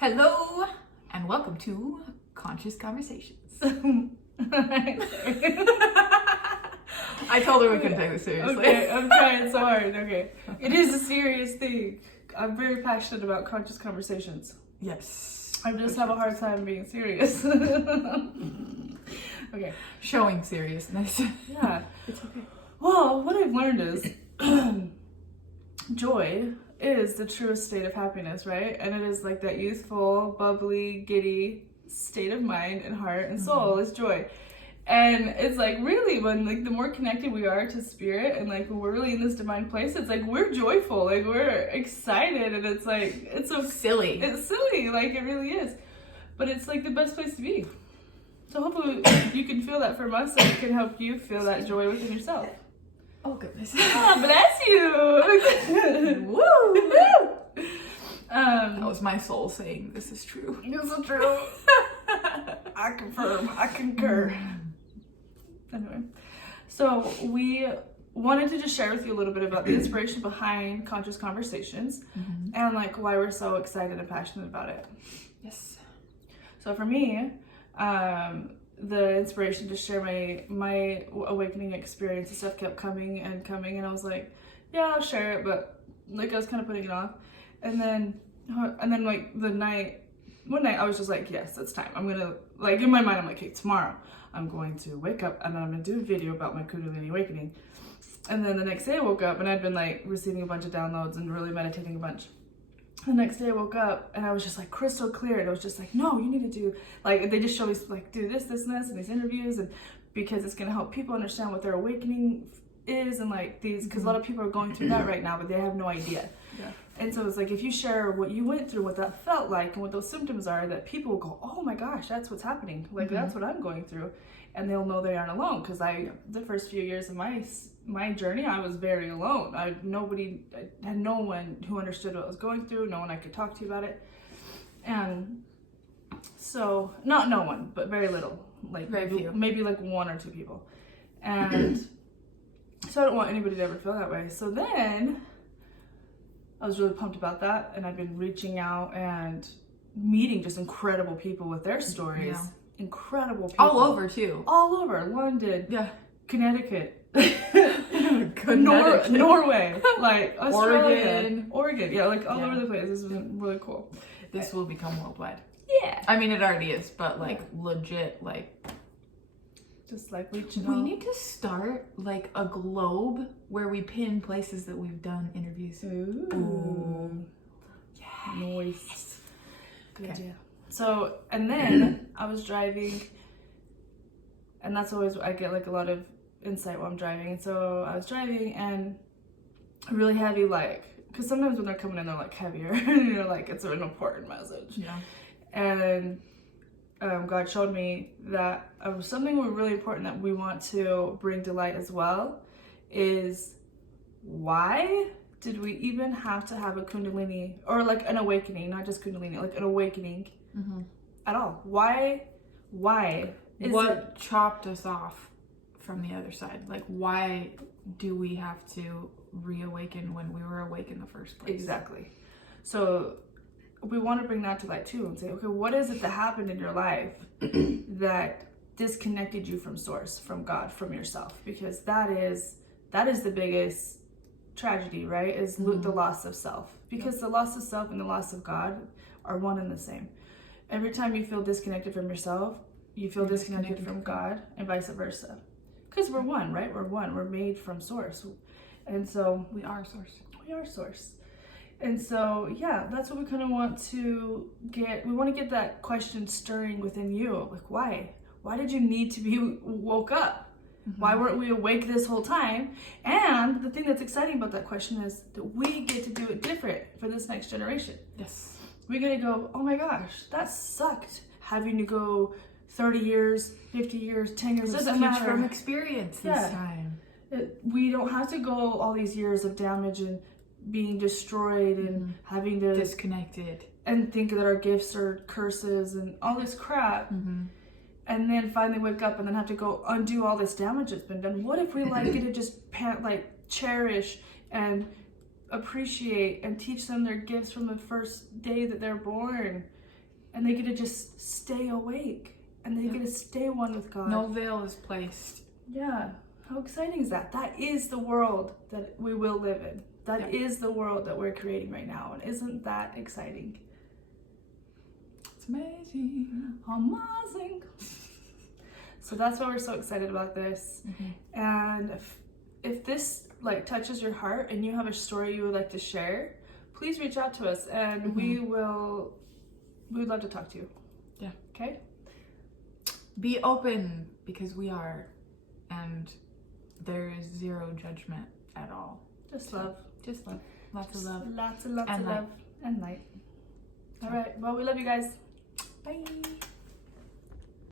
Hello, and welcome to Conscious Conversations. I told her we couldn't take this seriously. Okay, I'm trying so hard. Okay. It is a serious thing. I'm very passionate about conscious conversations. Yes. I just have a hard time being serious. Okay. Showing seriousness. Yeah. It's okay. Well, what I've learned is joy is the truest state of happiness, right? And it is like that youthful, bubbly, giddy state of mind and heart and soul is joy. And it's like really when like the more connected we are to spirit and like when we're really in this divine place, it's like we're joyful, like we're excited, and it's like it's so Silly. It's silly, like it really is. But it's like the best place to be. So hopefully you can feel that from us and it can help you feel that joy within yourself. Oh, goodness. God bless you. Woo! That um, was my soul saying this is true. It's so true. I confirm. I concur. Anyway, so we wanted to just share with you a little bit about the inspiration behind Conscious Conversations and like why we're so excited and passionate about it. Yes. So for me, the inspiration to share my awakening experience and stuff kept coming, and I was like, yeah, I'll share it, but like I was kind of putting it off. And then like one night I was just like, yes, it's time. I'm gonna, like in my mind I'm like, okay, tomorrow I'm going to wake up and I'm gonna do a video about my Kundalini awakening. And then the next day I woke up and I'd been like receiving a bunch of downloads and really meditating a bunch. The next day I woke up and I was just like crystal clear, and I was just like, no, you need to do, like, they just show me like do this and these interviews, and because it's gonna help people understand what their awakening is, and like these, because a lot of people are going through that right now, but they have no idea. Yeah. And so it's like if you share what you went through, what that felt like, and what those symptoms are, that people will go, oh my gosh, that's what's happening. Like that's what I'm going through, and they'll know they aren't alone. Because the first few years of my journey, I was very alone. I had no one who understood what I was going through, no one I could talk to about it. And so, not no one, but very little. Like very few. Maybe like one or two people. And so I don't want anybody to ever feel that way. So then I was really pumped about that, and I've been reaching out and meeting just incredible people with their stories. Yeah. Incredible people. All over too. All over. London. Yeah. Connecticut. Connecticut. Norway. Like Australia. Oregon. Yeah, like all over the place. This is really cool. This will become worldwide. Yeah. I mean, it already is, but like legit, like. Just like we need to start like a globe where we pin places that we've done interviews. Ooh. Yeah. Nice. Good Okay. idea. So, and then I was driving, and that's always, I get like a lot of insight while I'm driving. And so I was driving and really heavy, like, because sometimes when they're coming in, they're like heavier, and you're like, it's an important message. Yeah. And God showed me that something really important that we want to bring to light as well is why did we even have to have a Kundalini, or like an awakening, not just Kundalini, like an awakening at all? Why is what chopped us off from the other side? Like, why do we have to reawaken when we were awake in the first place? Exactly. So we want to bring that to light too and say, okay, what is it that happened in your life that disconnected you from source, from God, from yourself? Because that is the biggest tragedy, right? Is the loss of self. Because the loss of self and the loss of God are one and the same. Every time you feel disconnected from yourself, you feel disconnected from God, and vice versa. Because we're one, right? We're one. We're made from source. And so we are source. We are source. And so, yeah, that's what we kind of want to get. We want to get that question stirring within you. Like, why? Why did you need to be woke up? Why weren't we awake this whole time? And the thing that's exciting about that question is that we get to do it different for this next generation. Yes. We get to go, oh my gosh, that sucked. Having to go 30 years, 50 years, 10 years, doesn't matter. From experience this time. We don't have to go all these years of damage and being destroyed and having to disconnected and think that our gifts are curses and all this crap, and then finally wake up and then have to go undo all this damage that's been done. What if we like get to just cherish and appreciate and teach them their gifts from the first day that they're born, and they get to just stay awake, and they get to stay one with God. No veil is placed. Yeah. How exciting is that? That is the world that we will live in. That is the world that we're creating right now. And isn't that exciting? It's amazing. Amazing. So that's why we're so excited about this. And if this like touches your heart and you have a story you would like to share, please reach out to us, and we'd love to talk to you. Yeah. Okay? Be open, because we are, and there is zero judgment at all. Just love. Just love. Lots of love. Lots and lots And of light. love. And light. All right. Well, we love you guys. Bye.